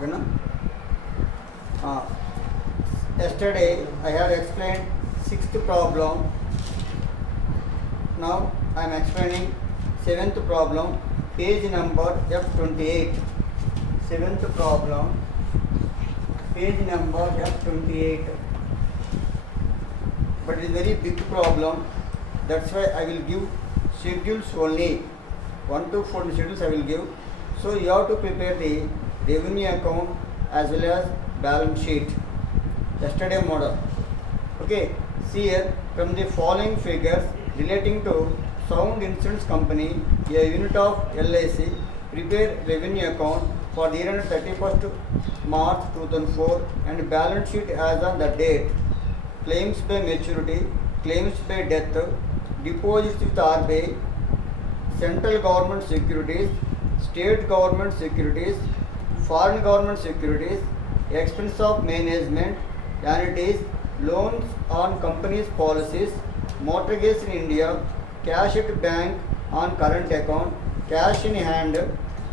Okay, na? Yesterday I have explained sixth problem. Now I am explaining seventh problem, page number F28. Seventh problem, page number F28. But it is very big problem. That's why I will give schedules only. 1 to 4 schedules I will give. So you have to prepare the revenue account as well as balance sheet. Yesterday model. Okay. See here, from the following figures relating to Sound Insurance Company, a unit of LIC, prepare revenue account for the year ended 31st March 2004 and balance sheet as on the date. Claims by maturity, claims by death, deposits with RBI, central government securities, state government securities, foreign government securities, expense of management, annuities, loans on companies' policies, mortgages in India, cash at bank on current account, cash in hand,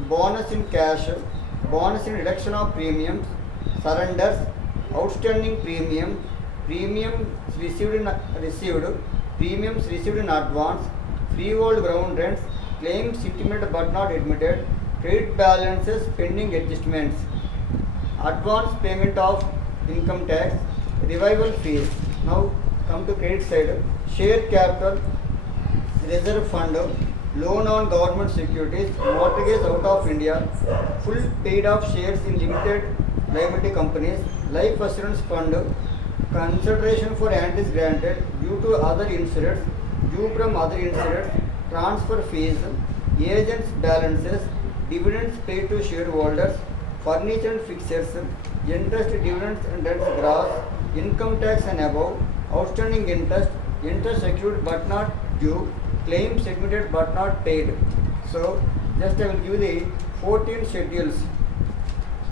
bonus in cash, bonus in reduction of premiums, surrenders, outstanding premiums, premiums received, premiums received in advance, freehold ground rents, claims intimated but not admitted, credit balances pending adjustments, advance payment of income tax, revival fees. Now come to credit side, share capital, reserve fund, loan on government securities, mortgages out of India, full paid off shares in limited liability companies, life assurance fund, consideration for annuities granted due to other insurers, due from other insurers, transfer fees, agents balances, dividends paid to shareholders, furniture and fixtures, interest, dividends and rents gross, income tax and above, outstanding interest, interest accrued but not due, claims admitted but not paid. So just I will give the 14 schedules.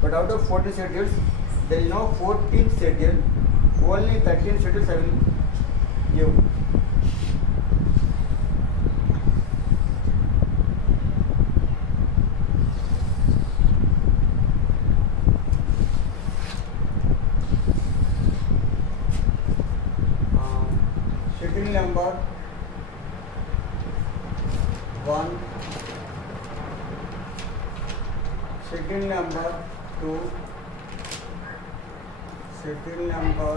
But out of 14 schedules, there is no 14th schedule. Only 13 schedules I will give. Schedule number 1, schedule number 2, schedule number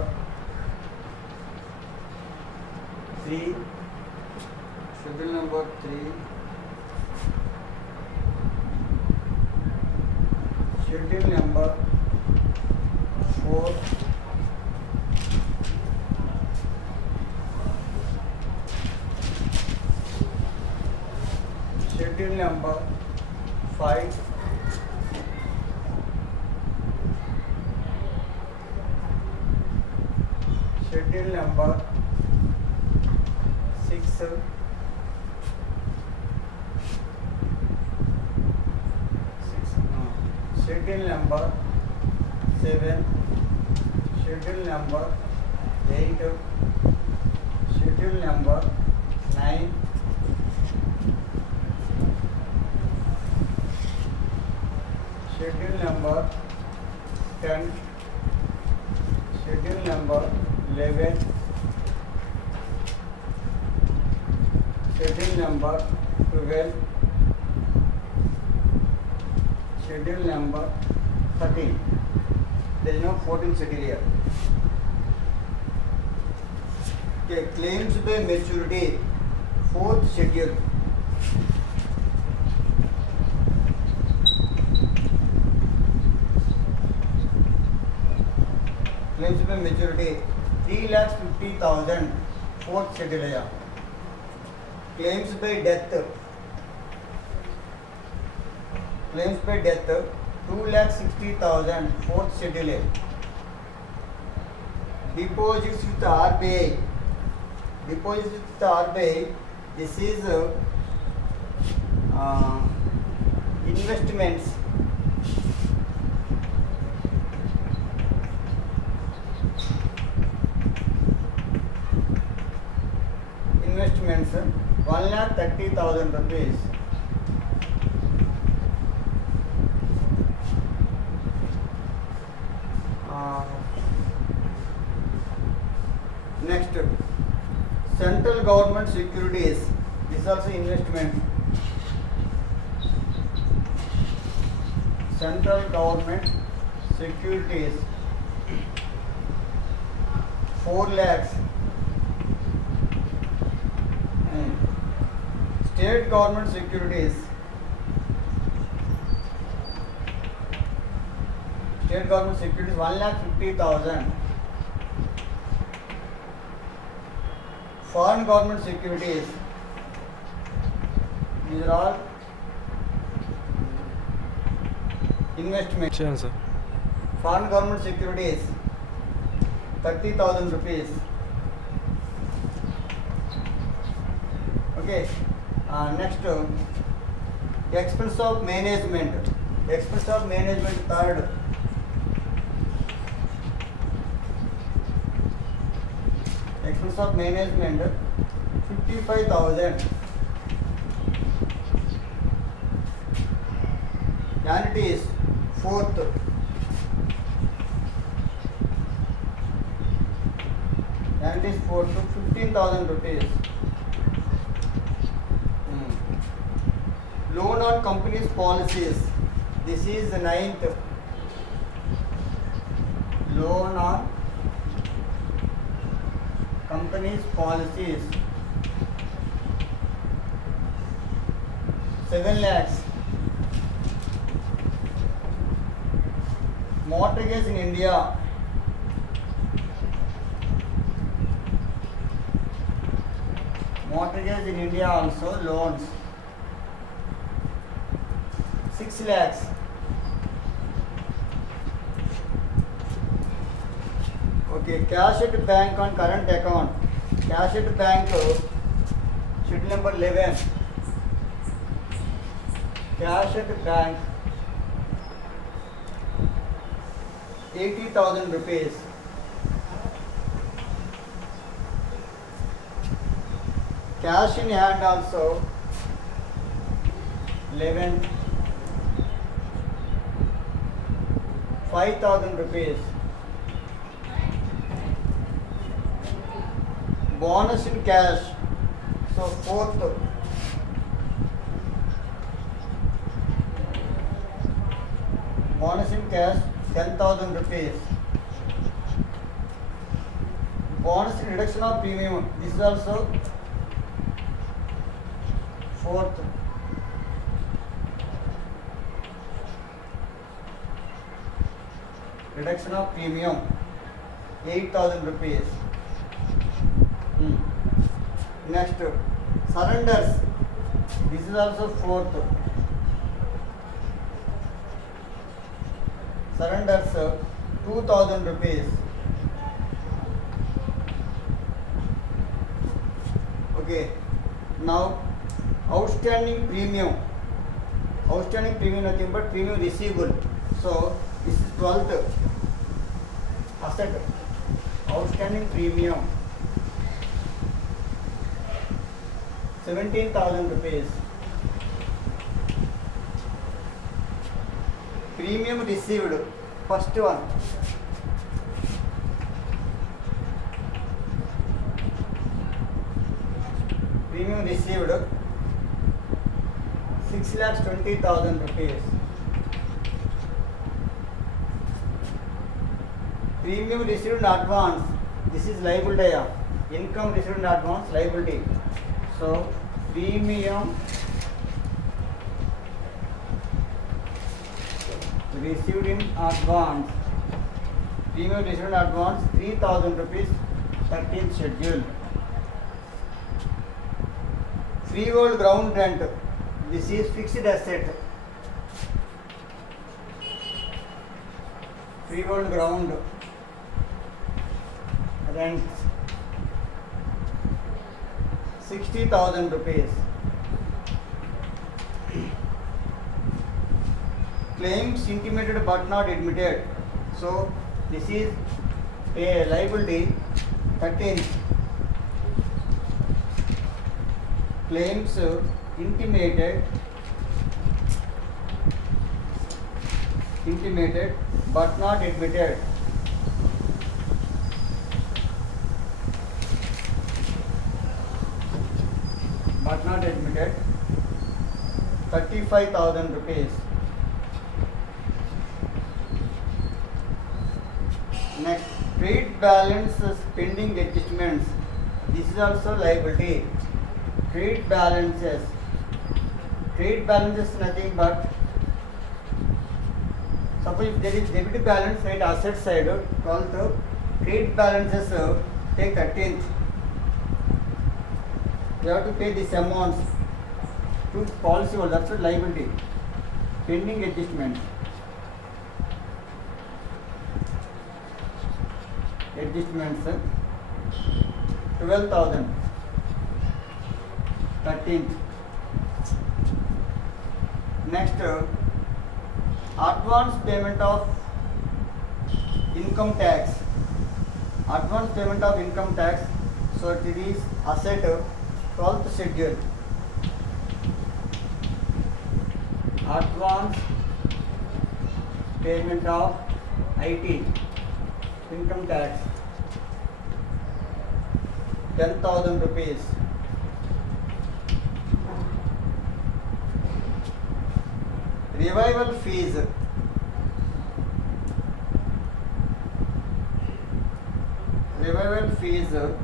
3, schedule number 3, schedule number 4, schedule number 5, schedule number 6, schedule number 7, schedule number 8, schedule number 9, schedule number 10, schedule number 11, schedule number 12, schedule number 13. There is no 14th schedule here. Okay, claims by maturity, 4th schedule. Claims by maturity 3,50,000, 4th schedule है यहाँ. Claims by death, claims by death 2,60,000, 4th schedule है. Deposits with RBI, deposits with RBI, this is investments. Investments 1,30,000 rupees. Next, central government securities. This is also investment. Central government securities 4 lakhs. State government securities. State government securities 1,50,000. Foreign government securities. These are all investment. Sure, sir. Foreign government securities 30,000 rupees. Okay. Next, expense of management. Expense of management third. Expense of management 55,000. Annuities fourth. Annuities fourth 15,000 rupees. Loan on companies policies. This is the ninth. Loan on companies policies 7 lakhs. Mortgages in India. Mortgages in India also loans 6 lakhs. Okay, cash at bank on current account. Cash at bank, schedule number 11. Cash at bank 80,000 rupees. Cash in hand also 11. 5,000 rupees. Bonus in cash, so fourth. Bonus in cash 10,000 rupees. Bonus in reduction of premium, this is also fourth. Reduction of premium 8,000 rupees. Next, surrenders. This is also fourth. Surrenders 2,000 rupees. Okay. Now, outstanding premium. Outstanding premium nothing but premium receivable. So this is 12th asset. Outstanding premium 17,000 rupees. Premium received, first one. Premium received 6,20,000 rupees. Premium received in advance. This is liability. Income received in advance, liability. So, premium received in advance. Premium received in advance 3,000 rupees, 13th schedule. Freehold ground rent. This is fixed asset. Freehold ground rent 60,000 rupees. Claims intimated but not admitted. So this is a liability 13th. Claims intimated but not admitted. but not admitted, 35,000 rupees. Next, trade balance pending adjustments. This is also liability. Trade balances. Trade balance is nothing but, suppose if there is debit balance at asset side, 12th, trade balances take 13th. You have to pay this amount to policy holder. That's a liability. Pending adjustment. Adjustments 12,000. 13th. Next, advance payment of income tax. Advance payment of income tax. So it is asset 12th schedule. Advance payment of IT income tax 10,000 rupees. Revival fees. Revival fees 7th.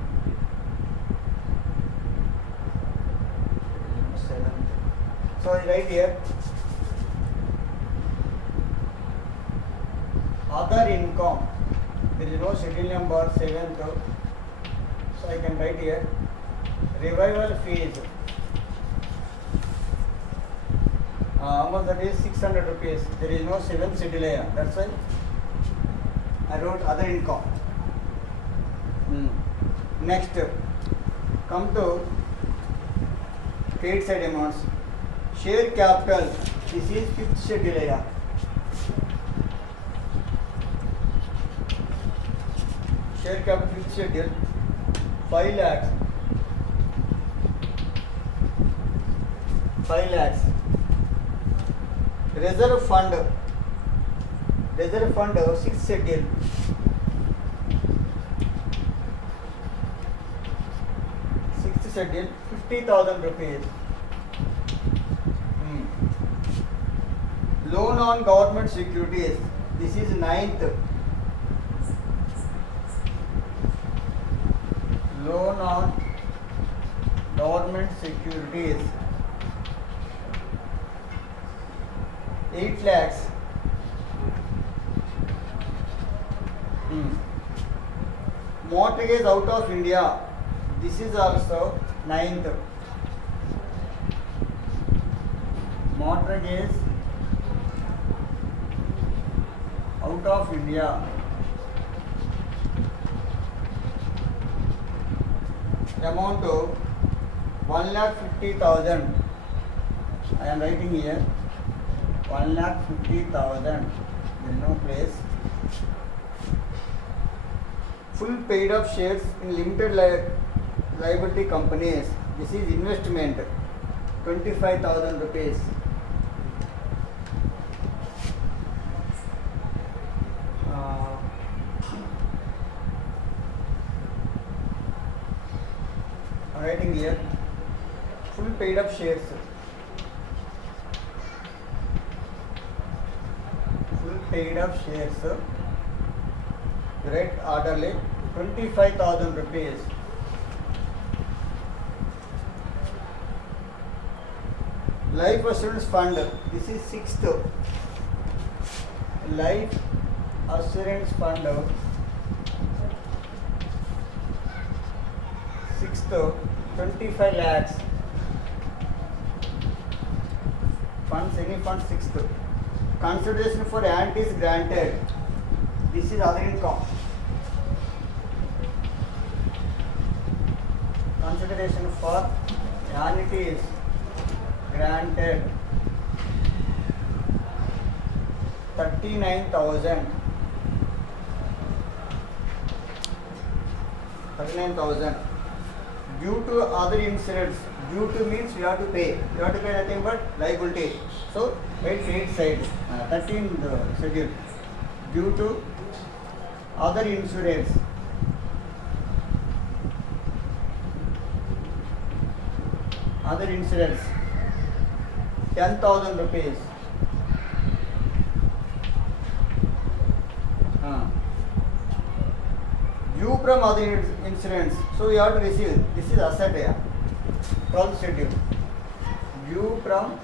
So right here, other income. There is no schedule number 7th. So I can write here revival fees. How much that is? 600 rupees. There is no 7th schedule here. That's why I wrote other income. Next, come to trade side amounts. Share capital. This is 5th schedule here. Share capital 5th schedule 5 lakhs. 5 lakhs. Reserve fund. Reserve fund 6th schedule. 6th schedule 50,000 rupees. Loan on government securities. This is 9th. Loan on government securities 8 lakhs. Mortgage out of India. This is also 9th. Mortgage out of India. Amount of 1,50,000. I am writing here 1,50,000. There is no place. Full paid up shares in limited liability companies. This is investment 25,000 rupees. Writing here full paid up shares. Full paid up shares. Right orderly 25,000 rupees. Life assurance fund. This is 6th. Life assurance fund 6th 25 lakhs. Funds, any fund 6th. Consideration for annuities granted. This is other income. Consideration for annuities granted 39,000. 39,000. Due to other insurance. Due to means you have to pay. You have to pay nothing but liability. So wait side 13th schedule. Due to other insurance. other insurance 10,000 rupees. Due from other insurance, so you have to receive. This is asset here. 12th schedule. Due from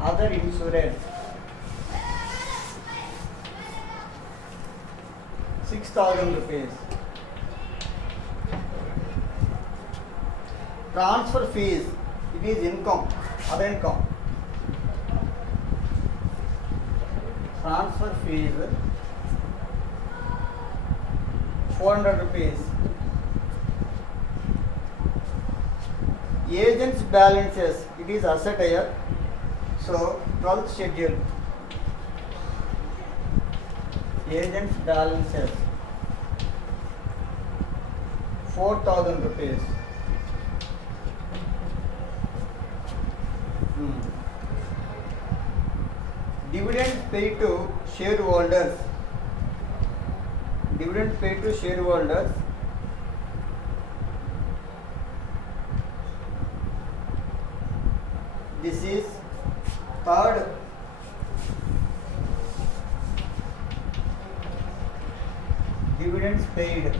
other insurance 6,000 rupees. Transfer fees, it is income, other income. Transfer fees 400 rupees. Agents balances, it is asset here. So 12th schedule. Agents balances 4,000 rupees. Dividend paid to shareholders. Dividend paid to shareholders this is third dividends paid.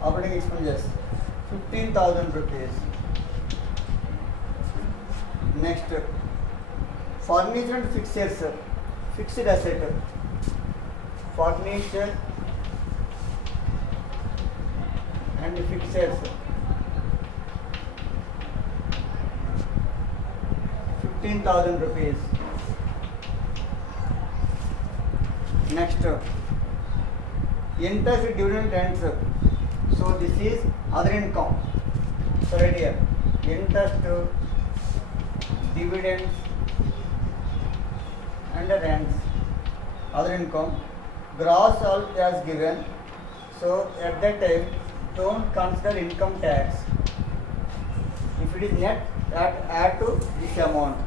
Operating expenses 15,000 rupees. Next, furniture and fixtures, fixed asset. Furniture and fixtures 15,000 rupees. Next, interest, dividend, rents. So this is other income. So right here, interest, dividends and rents, other income. Gross all as given. So at that time, don't consider income tax. If it is net, add to this amount.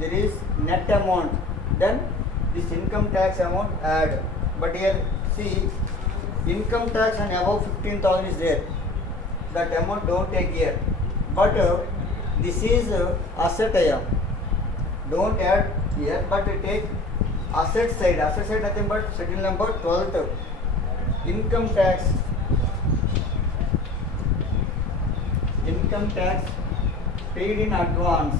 There is net amount, then this income tax amount add. But here see, income tax and above 15,000 is there. That amount don't take here. But this is asset item. Don't add here, but take asset side. Asset side nothing but schedule number 12th. Income tax. Income tax paid in advance.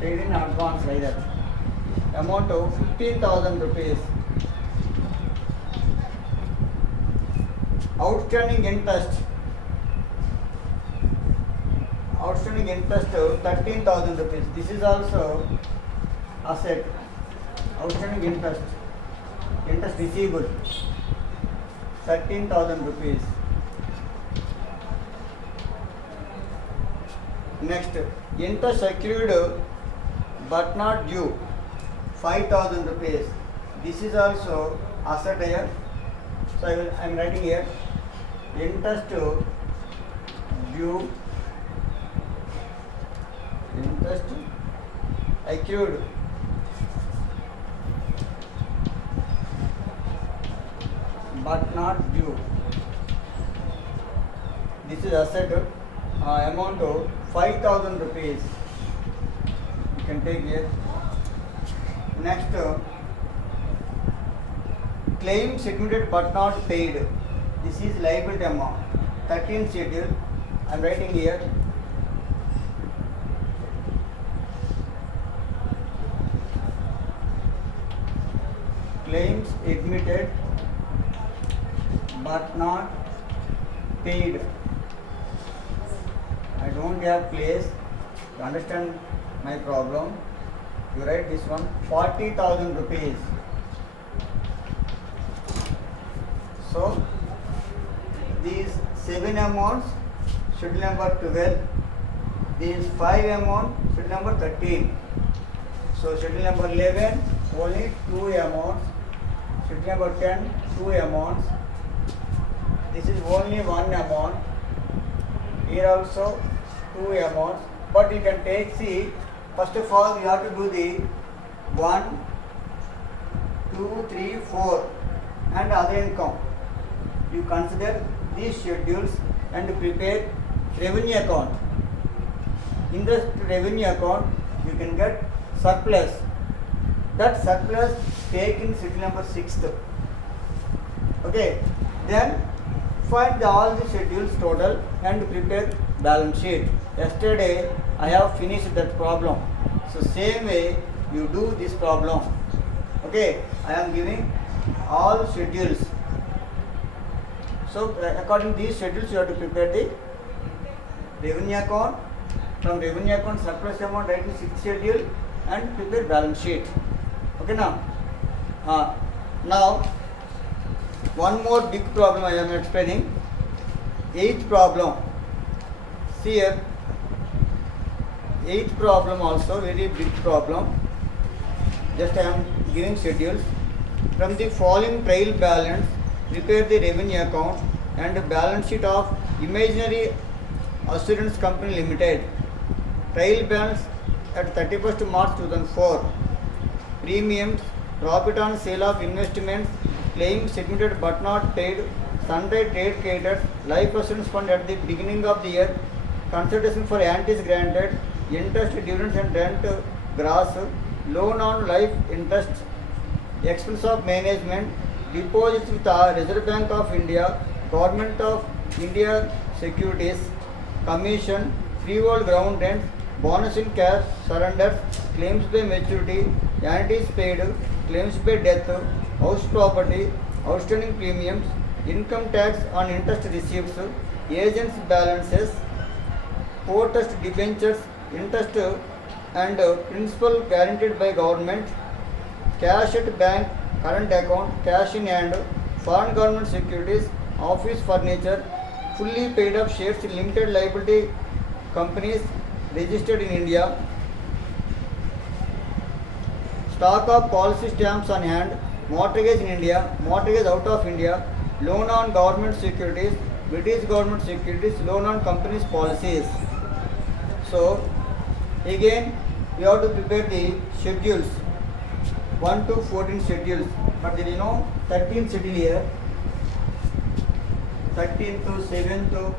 Paid in advance like that. Amount of 15,000 rupees. Outstanding interest. Outstanding interest 13,000 rupees. This is also asset. Outstanding interest. Interest receivable 13,000 rupees. Next, interest accrued but not due 5,000 rupees. This is also asset here. So I am writing here interest due, interest accrued but not due. This is asset amount of 5,000 rupees. You can take here. Next, claim submitted but not paid. This is liability amount. 13th schedule. I am writing here. Claims admitted but not paid. I don't have place to understand my problem. You write this one 40,000 rupees. So these 7 amounts schedule number 12. These 5 amount schedule number 13. So schedule number 11 only 2 amounts. Schedule number 10 2 amounts. This is only 1 amount. Here also 2 amounts. But you can take, see, first of all you have to do the 1, 2, 3, 4 and other income. You consider these schedules and prepare revenue account. In the revenue account, you can get surplus. That surplus take in schedule number 6th. Okay. Then find all the schedules total and prepare balance sheet. Yesterday I have finished that problem. So same way you do this problem. Okay. I am giving all schedules. So according to these schedules you have to prepare the revenue account. From revenue account surplus amount write to 6th schedule and prepare balance sheet. Okay now. Now one more big problem I am explaining. 8th problem. See here. 8th problem also very big problem. Just I am giving schedules. From the following trial balance, prepare the revenue account and balance sheet of Imaginary Assurance Company Limited. Trial balance at 31st March 2004. Premiums, profit on sale of investments, claims submitted but not paid, sundry trade creditors, life assurance fund at the beginning of the year, consultation for antis granted, interest, dividends and rent gross, loan on life interest, expense of management, deposits with Reserve Bank of India, Government of India securities, commission, freehold ground rent, bonus in cash, surrenders, claims by maturity, annuities paid, claims by death, house property, outstanding premiums, income tax on interest receipts, agents balances, post debentures, interest and principal guaranteed by government, cash at bank, current account, cash in hand, foreign government securities, office furniture, fully paid up shares in limited liability companies registered in India, stock of policy stamps on hand, mortgage in India, mortgage out of India, loan on government securities, British government securities, loan on companies policies. So again we have to prepare the schedules 1 to 14 schedules, but there is no 13th schedule here. 13th to 7th to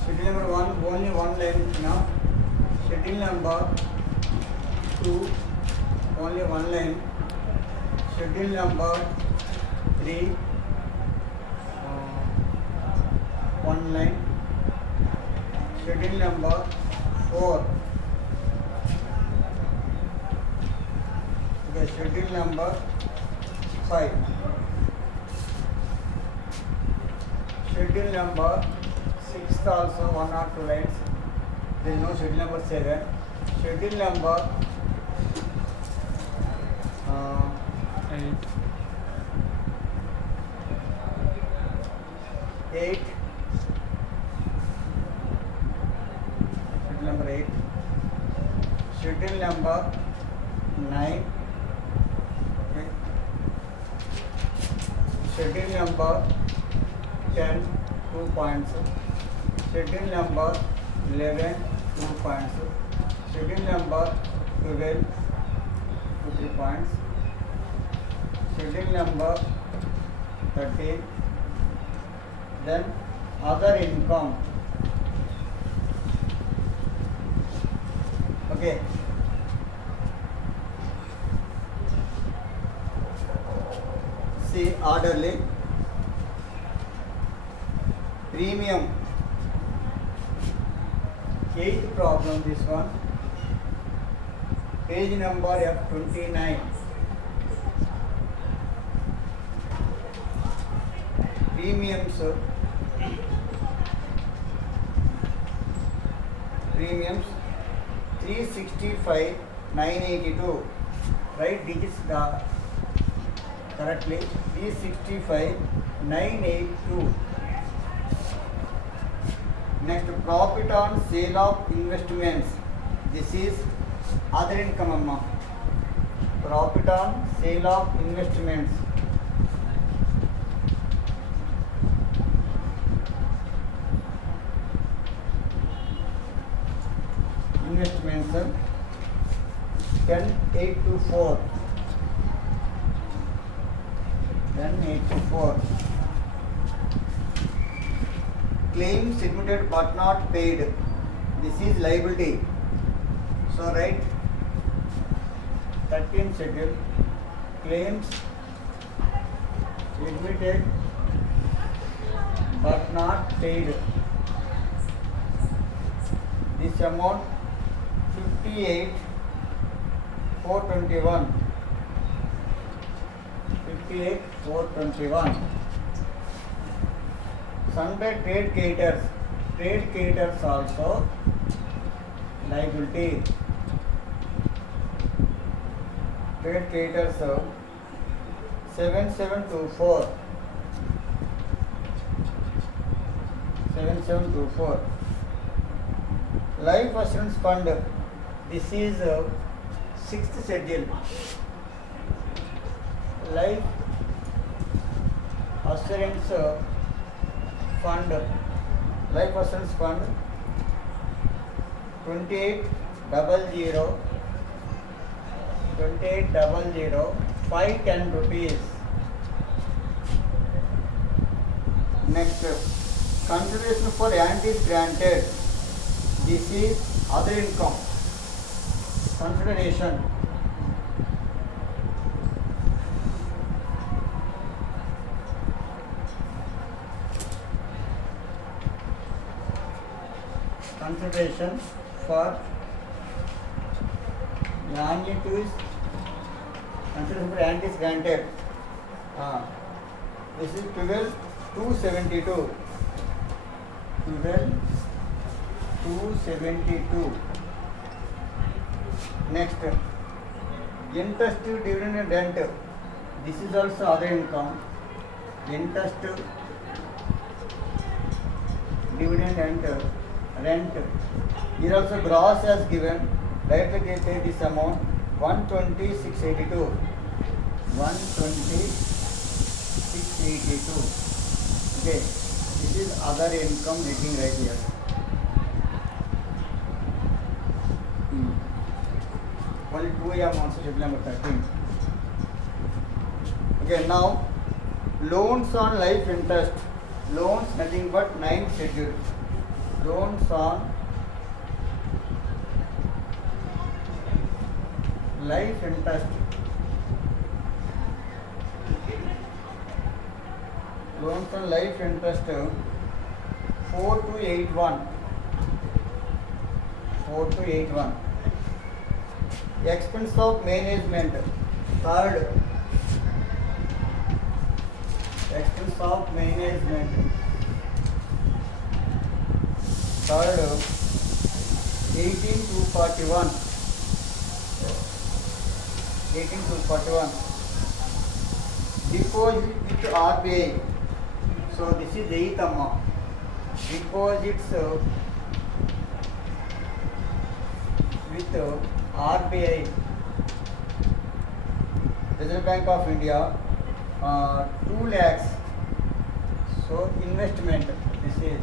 schedule number 1 only one line now. Schedule number 2 only one line. Schedule number 3 one line. Schedule number 4. Okay, schedule number 5. Schedule number 6 also 1 or 2 lines. There is no schedule number 7. Schedule number 8. Schedule number 8. Schedule number 9. Okay. Schedule number 10 2 points. Schedule number 11 2 points. Schedule number 12 2 3 points. Schedule number 13. Then other income. Okay. See orderly. Premium. 8th problem this one. Page number F29. Premiums. Premiums 365 982. Write digits correctly. 365 982. Next, profit on sale of investments. This is other income amma. Profit on sale of investments. 824. Then 824. Claims submitted but not paid. This is liability. So write 13th schedule. Claims submitted but not paid. This amount 58,421. 58,421. Sundry trade creditors. Trade creditors also liability. Trade creditors 7724. 7724. Life assurance fund. This is 6th schedule. Life assurance fund. Life assurance fund 2800 510 rupees. Next, consideration for annuities granted. This is other income. Consideration. Consideration for annuities. Consideration for annuities granted. This is 12,272. 12,272. Next, interest, dividend and rent. This is also other income. Interest, dividend and rent. Here also gross as given. Directly take this amount 120,682. 120,682. Okay. This is other income heading right here. Only 2 amounts schedule number 13. Okay, now loans on life interest. Loans nothing but 9 schedule. Loans on life interest. Loans on life interest 4281. 4281. Expense of management. Third. Expense of management. Third. 18241. 18241. Deposit with RBI. So this is 8th amount. Deposits with RBI, Reserve Bank of India, 2 lakhs. So investment. This is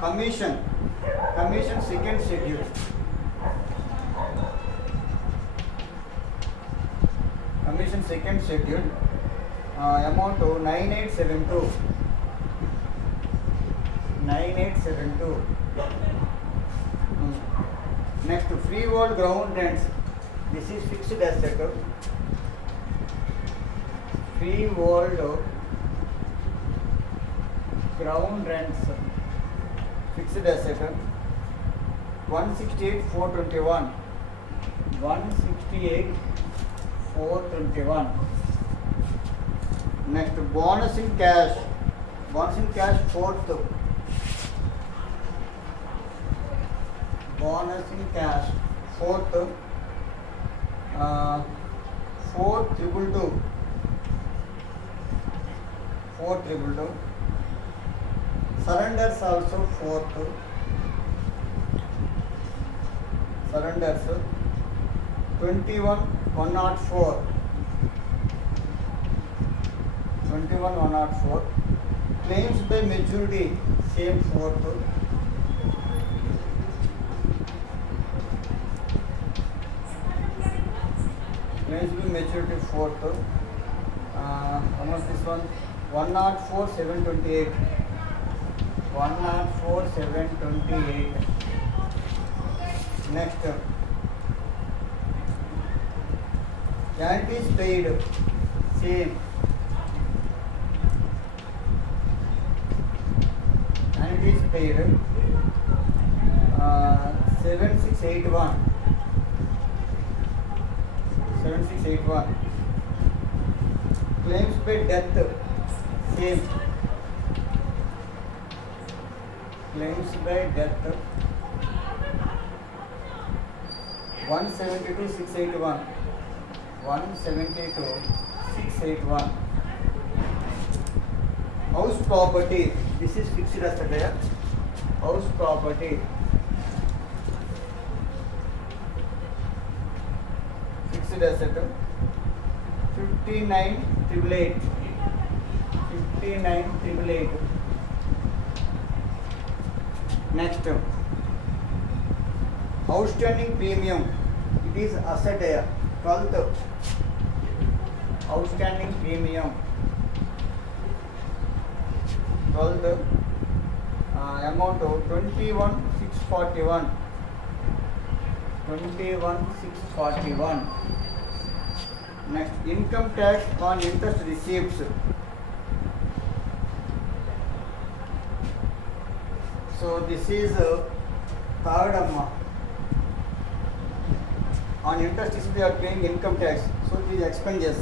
commission. Commission 2nd schedule. Commission 2nd schedule. Amount to 9872. 9872. Next, freehold ground rents. This is fixed asset. Freehold ground rents. Fixed asset. 168,421. 168,421. Next, bonus in cash. Bonus in cash 4th. Bonus in cash 4th. 4,222. 4,222. Surrenders also 4th. Surrenders 21,104. 21,104. Claims by maturity same 4th. claims to be maturity 4th. How much this one? 104,728. 104,728. Next, guarantees paid, same. Guarantees paid 7681. 7681. Claims by death, same. Claims by death 172,681. 172,681. House property, this is fixed asset here. House property, fixed asset 59,888. 59,888. Next, outstanding premium, it is asset here. 12th, outstanding premium 12th, amount of 21,641. 21,641. Next, income tax on interest receipts. So this is third amount. On interest receipts they are paying income tax. So it is expenses.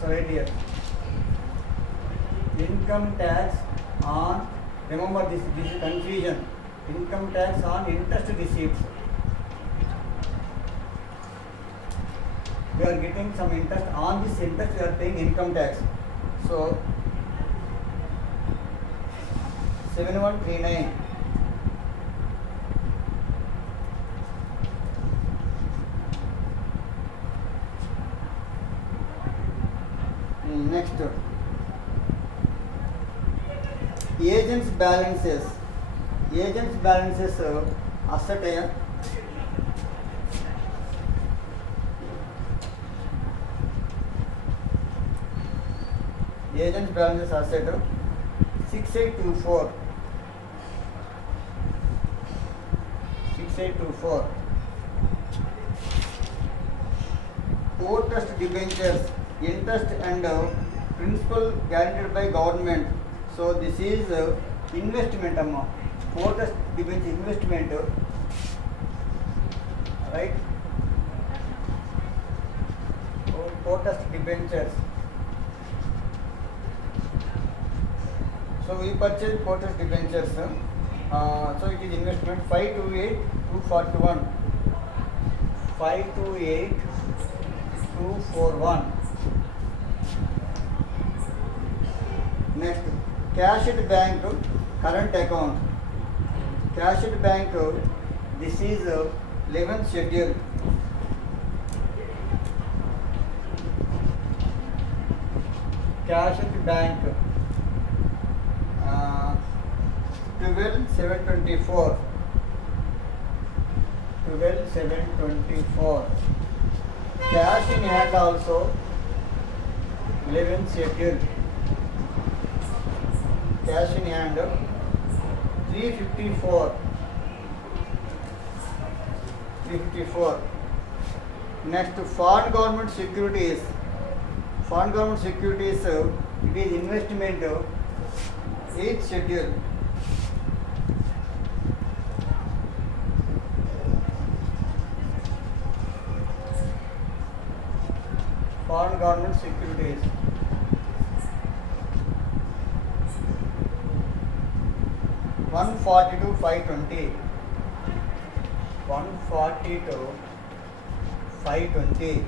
So right here, income tax on, remember this is confusion. Income tax on interest receipts. We are getting some interest, on this interest we are paying income tax. So 7139. Next, agents balances. Agents balances asset here. Agents balances asset 6824. 6824. Port trust debentures, interest and principal guaranteed by government. So this is investment amount. Port trust debentures investment, right? Port trust debentures. So we purchase port trust debentures. So it is investment 528,241. 528,241. Next, cash at bank, current account. Cash at bank, this is 11th schedule. Cash at bank 12,724. 12,724. Cash in hand also 11th schedule. Cash in hand 354. 354. Next, foreign government securities. Foreign government securities, it is investment 8th schedule. Foreign government securities. One 142,520. 142,520.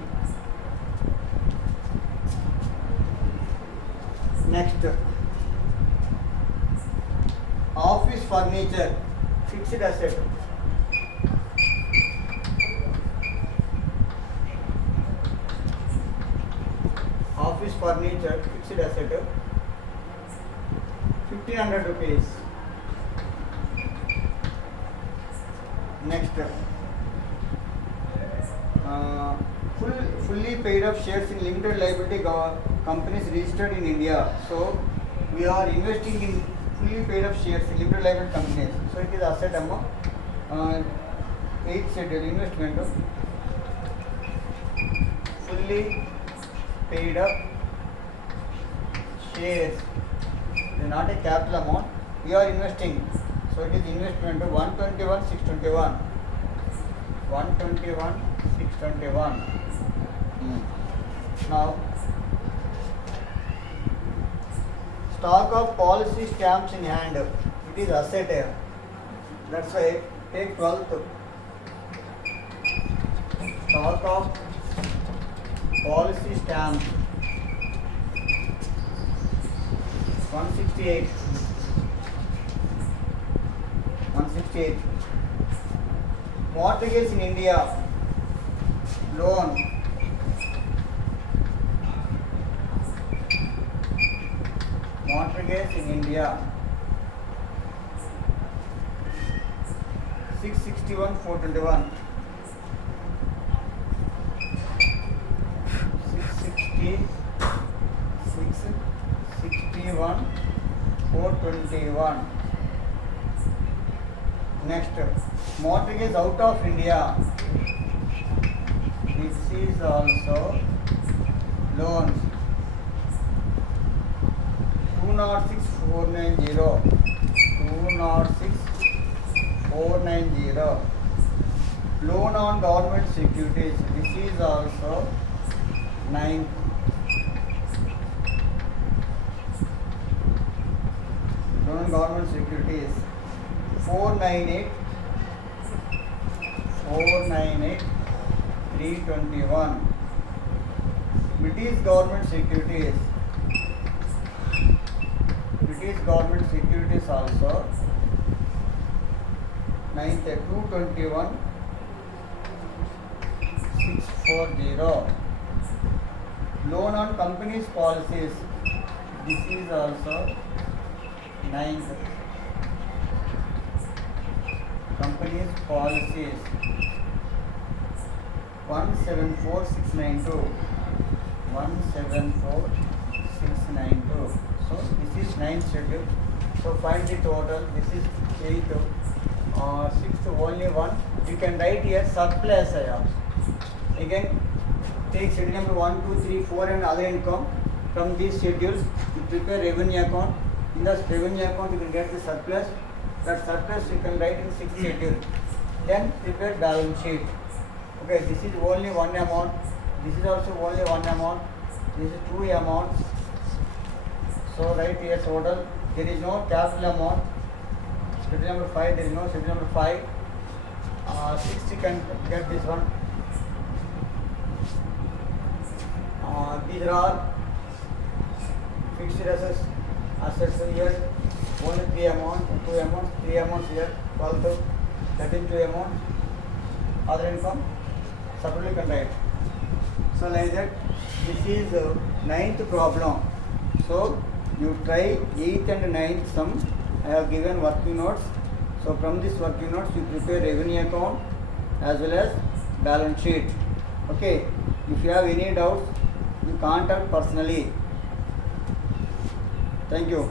Next, office furniture, fixed asset. Office furniture, fixed asset 1,500 rupees. Next, uh, fully paid up shares in limited liability companies registered in India. So we are investing in fully paid up shares in limited liability companies. So it is asset amount. 8th schedule investment of fully paid up shares. It is not a capital amount. We are investing. So it is investment of 121,621. 121,621. Now, stock of policy stamps in hand. It is asset here. That's why take 12th. Stock of policy stamps 168. 168. Mortgages in India. Loan. Mortgages in India 661,421. 661,421. Next, mortgages out of India. This is also loans. 206,490. 206,490. Loan on government securities. This is also 9th. Loan on government securities 498. 321. British government securities. British government securities also 9th. 221,640. Loan on companies policies. This is also 9th. Companies policies 174,692. 174,692. So this is 9th schedule. So find the total. This is 8th. 6th only one. You can write here surplus. Again take schedule number 1, 2, 3, 4 and other income. From these schedules you prepare revenue account. In the revenue account you can get the surplus. That surplus you can write in 6th schedule. Then prepare balance sheet. Okay, this is only one amount. This is also only one amount. This is two amounts. So write here total. There is no capital amount. Schedule number 5, there is no schedule number 5. 6th you can get this one. These are all fixed assets here. Only 3 amounts, 2 amounts, 3 amounts here. 12, 13 2 amounts. Other income separately can write. So like that, this is 9th problem. So you try 8th and 9th sum. I have given working notes. So from this working notes you prepare revenue account as well as balance sheet. Okay. If you have any doubts, you contact personally. Thank you.